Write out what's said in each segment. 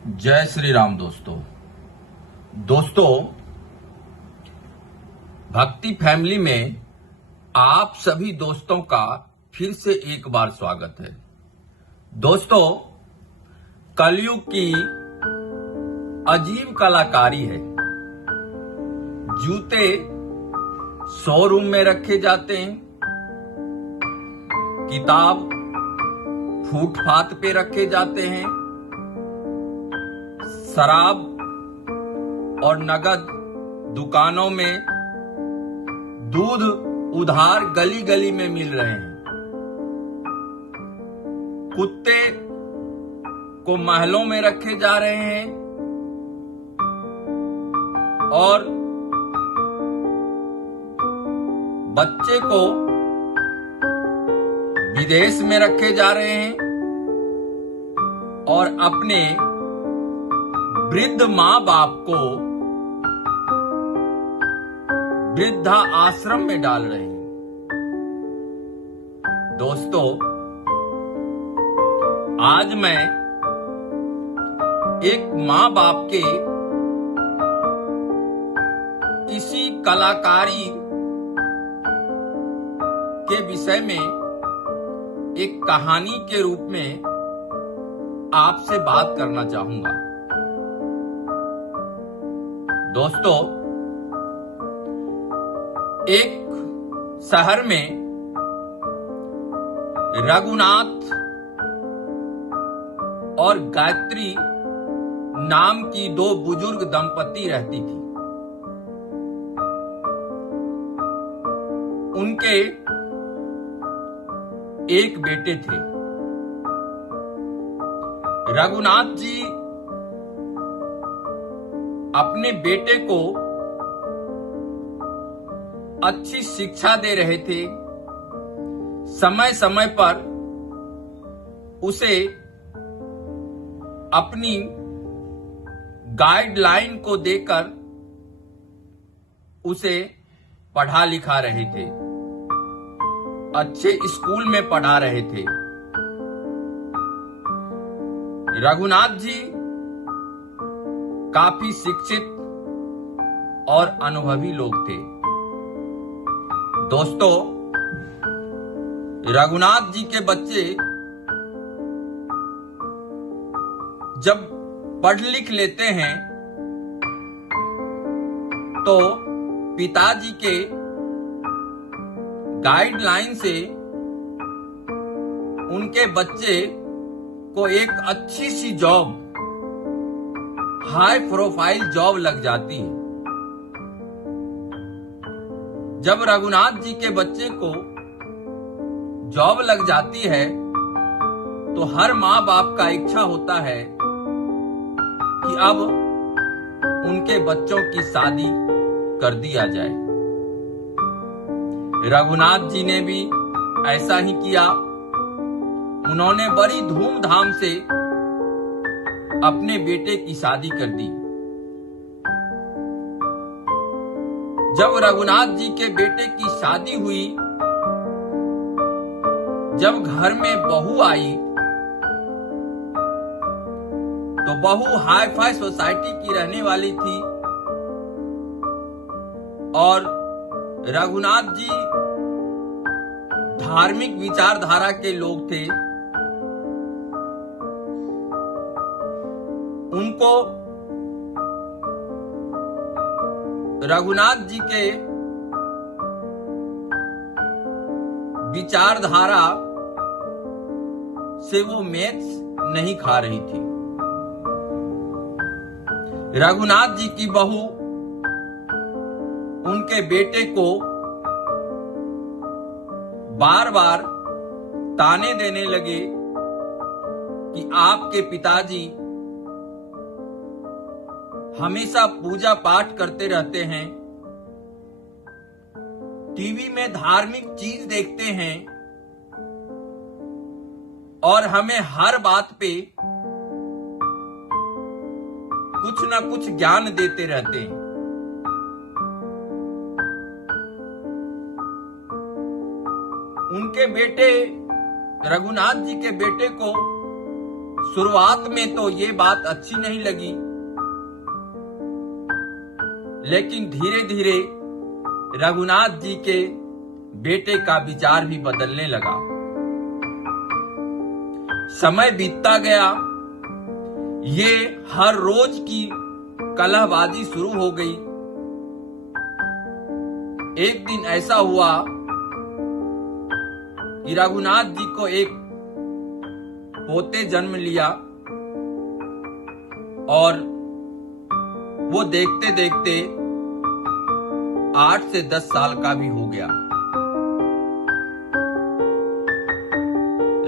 जय श्री राम दोस्तों भक्ति फैमिली में आप सभी दोस्तों का फिर से एक बार स्वागत है। दोस्तों, कलयुग की अजीब कलाकारी है। जूते शोरूम में रखे जाते हैं, किताब फुटपाथ पे रखे जाते हैं, शराब और नगद दुकानों में, दूध उधार गली गली में मिल रहे हैं। कुत्ते को महलों में रखे जा रहे हैं और बच्चे को विदेश में रखे जा रहे हैं और अपने वृद्ध माँ बाप को वृद्धा आश्रम में डाल रहे हैं। दोस्तों, आज मैं एक माँ बाप के इसी कलाकारी के विषय में एक कहानी के रूप में आपसे बात करना चाहूंगा। दोस्तों, एक शहर में रघुनाथ और गायत्री नाम की दो बुजुर्ग दंपति रहती थी। उनके एक बेटे थे। रघुनाथ जी अपने बेटे को अच्छी शिक्षा दे रहे थे। समय समय पर उसे अपनी गाइडलाइन को देकर उसे पढ़ा लिखा रहे थे, अच्छे स्कूल में पढ़ा रहे थे। रघुनाथ जी काफी शिक्षित और अनुभवी लोग थे। दोस्तों, रघुनाथ जी के बच्चे जब पढ़ लिख लेते हैं तो पिताजी के गाइडलाइन से उनके बच्चे को एक अच्छी सी जॉब, हाई प्रोफाइल जॉब लग जाती है। जब रघुनाथ जी के बच्चे को जॉब लग जाती है तो हर माँ बाप का इच्छा होता है कि अब उनके बच्चों की शादी कर दिया जाए। रघुनाथ जी ने भी ऐसा ही किया। उन्होंने बड़ी धूमधाम से अपने बेटे की शादी कर दी। जब रघुनाथ जी के बेटे की शादी हुई, जब घर में बहू आई तो बहू हाई फाई सोसाइटी की रहने वाली थी और रघुनाथ जी धार्मिक विचारधारा के लोग थे। उनको रघुनाथ जी के विचारधारा से वो मैच नहीं खा रही थी। रघुनाथ जी की बहू उनके बेटे को बार बार ताने देने लगे कि आपके पिताजी हमेशा पूजा पाठ करते रहते हैं, टीवी में धार्मिक चीज देखते हैं और हमें हर बात पे कुछ न कुछ ज्ञान देते रहते हैं। उनके बेटे, रघुनाथ जी के बेटे को शुरुआत में तो ये बात अच्छी नहीं लगी, लेकिन धीरे धीरे रघुनाथ जी के बेटे का विचार भी बदलने लगा। समय बीतता गया, ये हर रोज की कलहबाजी शुरू हो गई। एक दिन ऐसा हुआ कि रघुनाथ जी को एक पोते जन्म लिया और वो देखते देखते 8 से 10 साल का भी हो गया।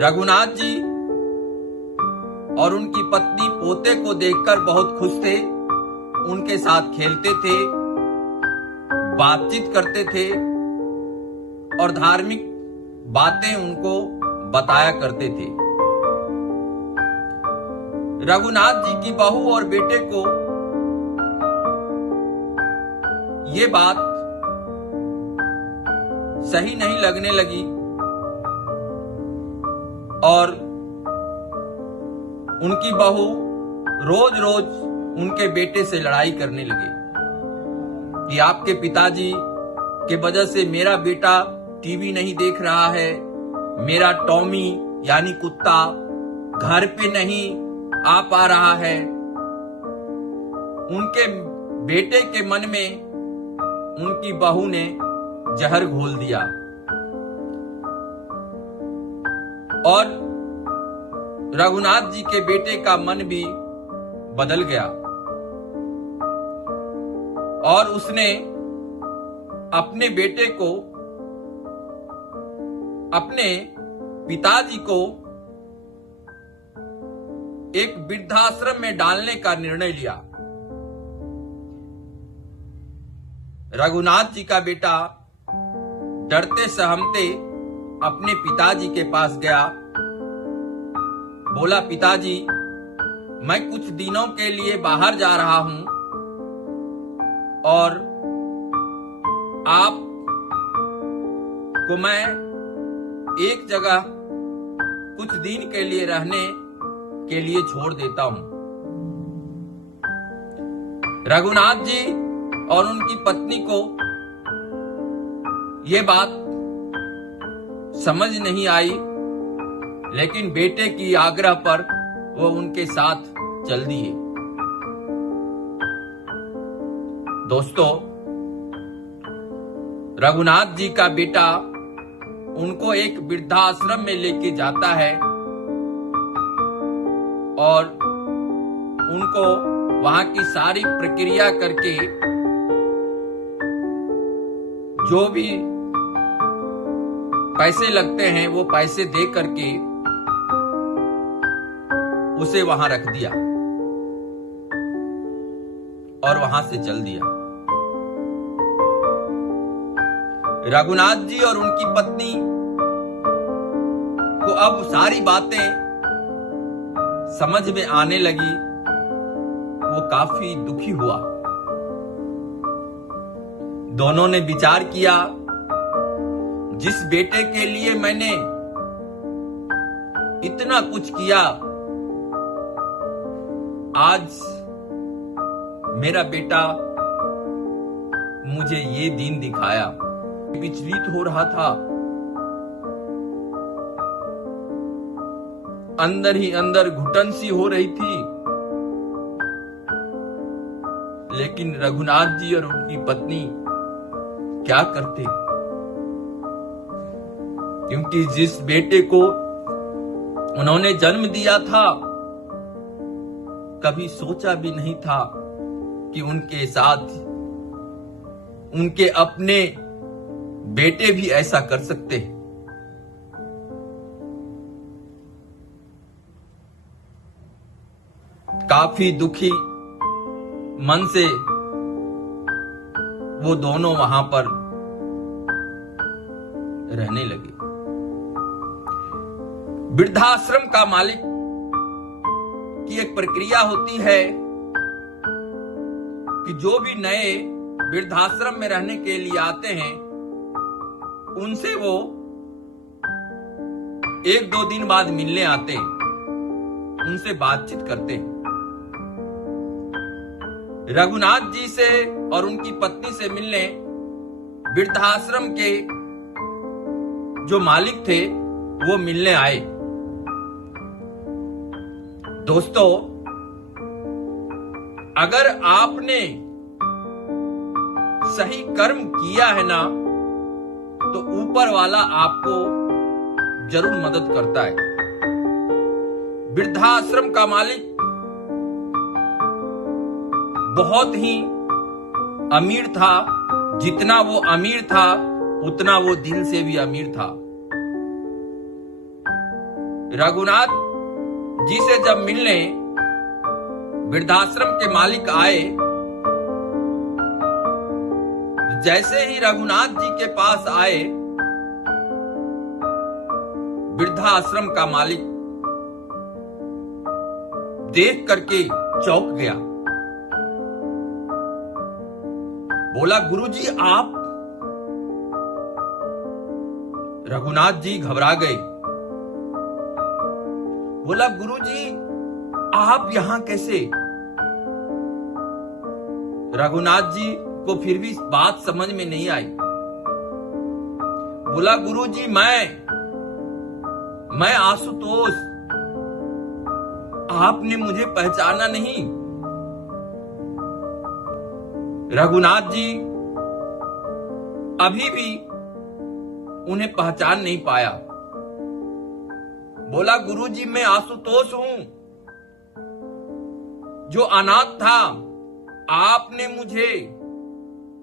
रघुनाथ जी और उनकी पत्नी पोते को देखकर बहुत खुश थे, उनके साथ खेलते थे, बातचीत करते थे और धार्मिक बातें उनको बताया करते थे। रघुनाथ जी की बहू और बेटे को ये बात सही नहीं लगने लगी और उनकी बहू रोज रोज उनके बेटे से लड़ाई करने लगे कि आपके पिताजी के वजह से मेरा बेटा टीवी नहीं देख रहा है, मेरा टॉमी यानी कुत्ता घर पे नहीं आ पा रहा है। उनके बेटे के मन में उनकी बहू ने जहर घोल दिया और रघुनाथ जी के बेटे का मन भी बदल गया और उसने अपने बेटे को, अपने पिताजी को एक वृद्धाश्रम में डालने का निर्णय लिया। रघुनाथ जी का बेटा डरते सहमते अपने पिताजी के पास गया, बोला पिताजी मैं कुछ दिनों के लिए बाहर जा रहा हूं और आप को मैं एक जगह कुछ दिन के लिए रहने के लिए छोड़ देता हूं। रघुनाथ जी और उनकी पत्नी को यह बात समझ नहीं आई, लेकिन बेटे की आग्रह पर वो उनके साथ चल दिए। दोस्तों, रघुनाथ जी का बेटा उनको एक वृद्धाश्रम में लेके जाता है और उनको वहां की सारी प्रक्रिया करके जो भी पैसे लगते हैं वो पैसे दे करके उसे वहां रख दिया और वहां से चल दिया। रघुनाथ जी और उनकी पत्नी को अब सारी बातें समझ में आने लगी। वो काफी दुखी हुआ। दोनों ने विचार किया, जिस बेटे के लिए मैंने इतना कुछ किया, आज मेरा बेटा मुझे ये दिन दिखाया। विचलित हो रहा था, अंदर ही अंदर घुटन सी हो रही थी, लेकिन रघुनाथ जी और उनकी पत्नी क्या करते, क्योंकि जिस बेटे को उन्होंने जन्म दिया था, कभी सोचा भी नहीं था कि उनके साथ उनके अपने बेटे भी ऐसा कर सकते हैं। काफी दुखी मन से वो दोनों वहां पर रहने लगे। वृद्धाश्रम का मालिक की एक प्रक्रिया होती है कि जो भी नए वृद्धाश्रम में रहने के लिए आते हैं, उनसे वो 1-2 दिन बाद मिलने आते हैं उनसे बातचीत करते हैं। रघुनाथ जी से और उनकी पत्नी से मिलने वृद्धाश्रम के जो मालिक थे वो मिलने आए। दोस्तों, अगर आपने सही कर्म किया है ना, तो ऊपर वाला आपको जरूर मदद करता है। वृद्धाश्रम का मालिक बहुत ही अमीर था। जितना वो अमीर था उतना वो दिल से भी अमीर था। रघुनाथ जी से जब मिलने वृद्धाश्रम के मालिक आए, जैसे ही रघुनाथ जी के पास आए, वृद्धाश्रम का मालिक देख करके चौंक गया। बोला, गुरुजी आप? रघुनाथ जी घबरा गए। बोला, गुरुजी आप यहां कैसे? रघुनाथ जी को फिर भी बात समझ में नहीं आई। बोला, गुरुजी मैं आशुतोष, आपने मुझे पहचाना नहीं? रघुनाथ जी अभी भी उन्हें पहचान नहीं पाया। बोला, गुरुजी मैं आशुतोष हूं, जो अनाथ था। आपने मुझे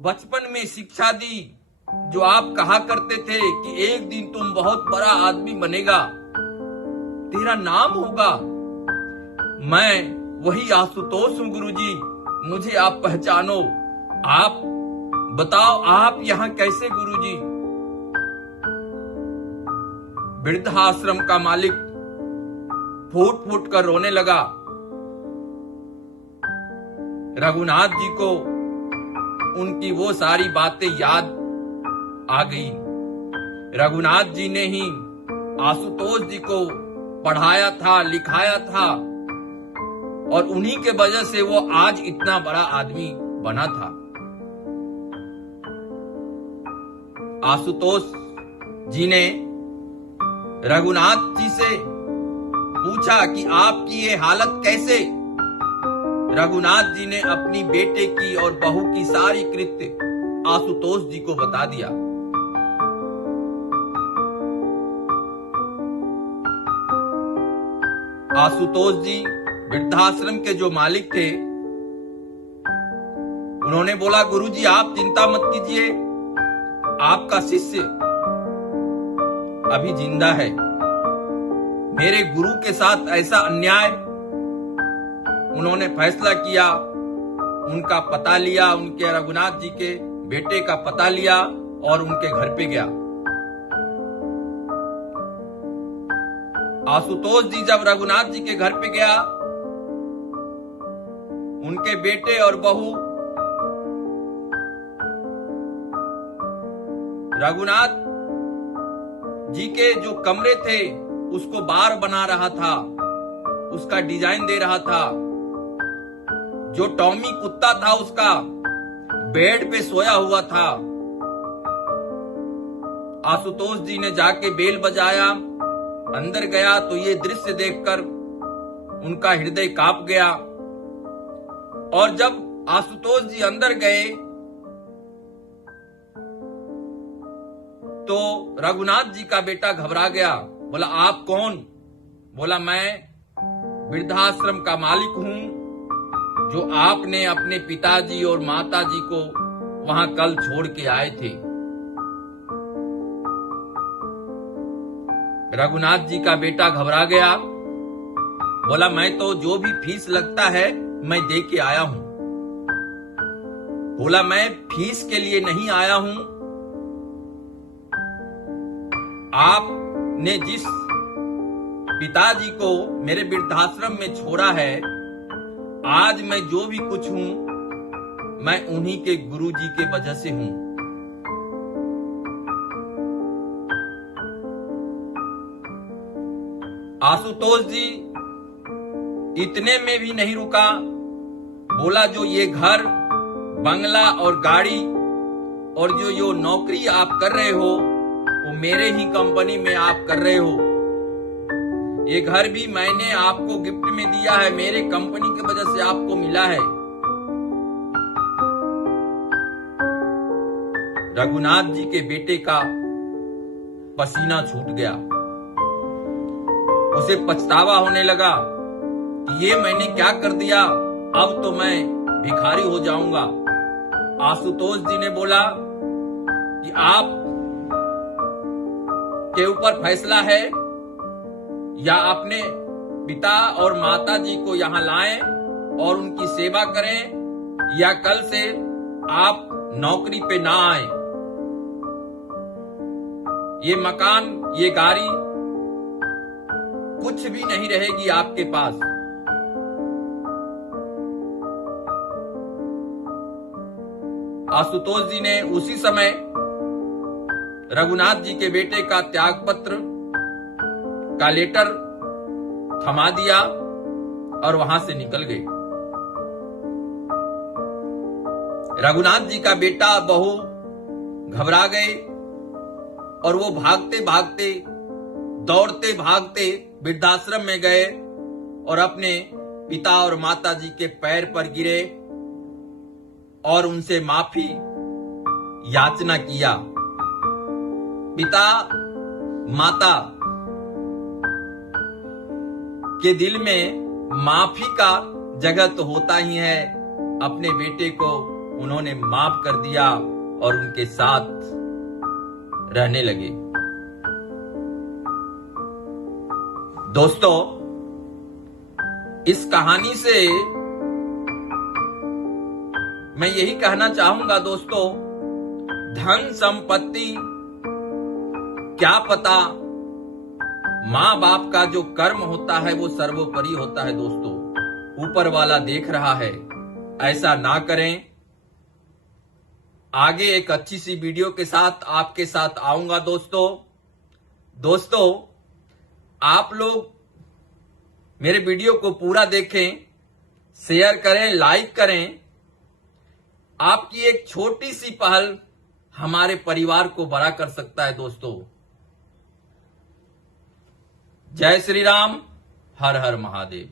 बचपन में शिक्षा दी, जो आप कहा करते थे कि एक दिन तुम बहुत बड़ा आदमी बनेगा, तेरा नाम होगा। मैं वही आशुतोष हूं गुरुजी, मुझे आप पहचानो। आप बताओ आप यहां कैसे गुरुजी? वृद्धाश्रम का मालिक फूट फूट कर रोने लगा। रघुनाथ जी को उनकी वो सारी बातें याद आ गई। रघुनाथ जी ने ही आशुतोष जी को पढ़ाया था, लिखाया था, और उन्हीं के वजह से वो आज इतना बड़ा आदमी बना था। आशुतोष जी ने रघुनाथ जी से पूछा कि आपकी ये हालत कैसे? रघुनाथ जी ने अपनी बेटे की और बहू की सारी कृत्य आशुतोष जी को बता दिया। आशुतोष जी वृद्धाश्रम के जो मालिक थे, उन्होंने बोला, गुरुजी आप चिंता मत कीजिए, आपका शिष्य अभी जिंदा है। मेरे गुरु के साथ ऐसा अन्याय, उन्होंने फैसला किया, उनका पता लिया, उनके रघुनाथ जी के बेटे का पता लिया और उनके घर पे गया। आशुतोष जी जब रघुनाथ जी के घर पे गया, उनके बेटे और बहू रघुनाथ जी के जो कमरे थे उसको बार बना रहा था, उसका डिजाइन दे रहा था। जो टॉमी कुत्ता था उसका बेड पे सोया हुआ था। आशुतोष जी ने जाके बेल बजाया, अंदर गया तो ये दृश्य देखकर उनका हृदय कांप गया। और जब आशुतोष जी अंदर गए तो रघुनाथ जी का बेटा घबरा गया। बोला, आप कौन? बोला, मैं वृद्धाश्रम का मालिक हूं, जो आपने अपने पिताजी और माताजी को वहां कल छोड़ के आए थे। रघुनाथ जी का बेटा घबरा गया। बोला, मैं तो जो भी फीस लगता है मैं दे के आया हूं। बोला, मैं फीस के लिए नहीं आया हूं, आपने जिस पिताजी को मेरे वृद्धाश्रम में छोड़ा है, आज मैं जो भी कुछ हूं मैं उन्हीं के गुरुजी के वजह से हूं। आशुतोष जी इतने में भी नहीं रुका, बोला जो ये घर, बंगला और गाड़ी और जो नौकरी आप कर रहे हो वो मेरे ही कंपनी में आप कर रहे हो। ये घर भी मैंने आपको गिफ्ट में दिया है, मेरे कंपनी की वजह से आपको मिला है। रघुनाथ जी के बेटे का पसीना छूट गया। उसे पछतावा होने लगा कि ये मैंने क्या कर दिया, अब तो मैं भिखारी हो जाऊंगा। आशुतोष जी ने बोला कि आप के ऊपर फैसला है, या अपने पिता और माता जी को यहाँ लाएं और उनकी सेवा करें, या कल से आप नौकरी पे ना आए। ये मकान, ये गाड़ी कुछ भी नहीं रहेगी आपके पास। आशुतोष जी ने उसी समय रघुनाथ जी के बेटे का त्याग पत्र का लेटर थमा दिया और वहां से निकल गए। रघुनाथ जी का बेटा बहू घबरा गए और वो भागते भागते, दौड़ते भागते वृद्धाश्रम में गए और अपने पिता और माता जी के पैर पर गिरे और उनसे माफी याचना किया। पिता माता के दिल में माफी का जगह तो होता ही है। अपने बेटे को उन्होंने माफ कर दिया और उनके साथ रहने लगे। दोस्तों, इस कहानी से मैं यही कहना चाहूंगा दोस्तों, धन संपत्ति क्या पता, माँ बाप का जो कर्म होता है वो सर्वोपरि होता है दोस्तों। ऊपर वाला देख रहा है, ऐसा ना करें। आगे एक अच्छी सी वीडियो के साथ आपके साथ आऊंगा दोस्तों, आप लोग मेरे वीडियो को पूरा देखें, शेयर करें, लाइक करें। आपकी एक छोटी सी पहल हमारे परिवार को बड़ा कर सकता है दोस्तों। जय श्री राम, हर हर महादेव।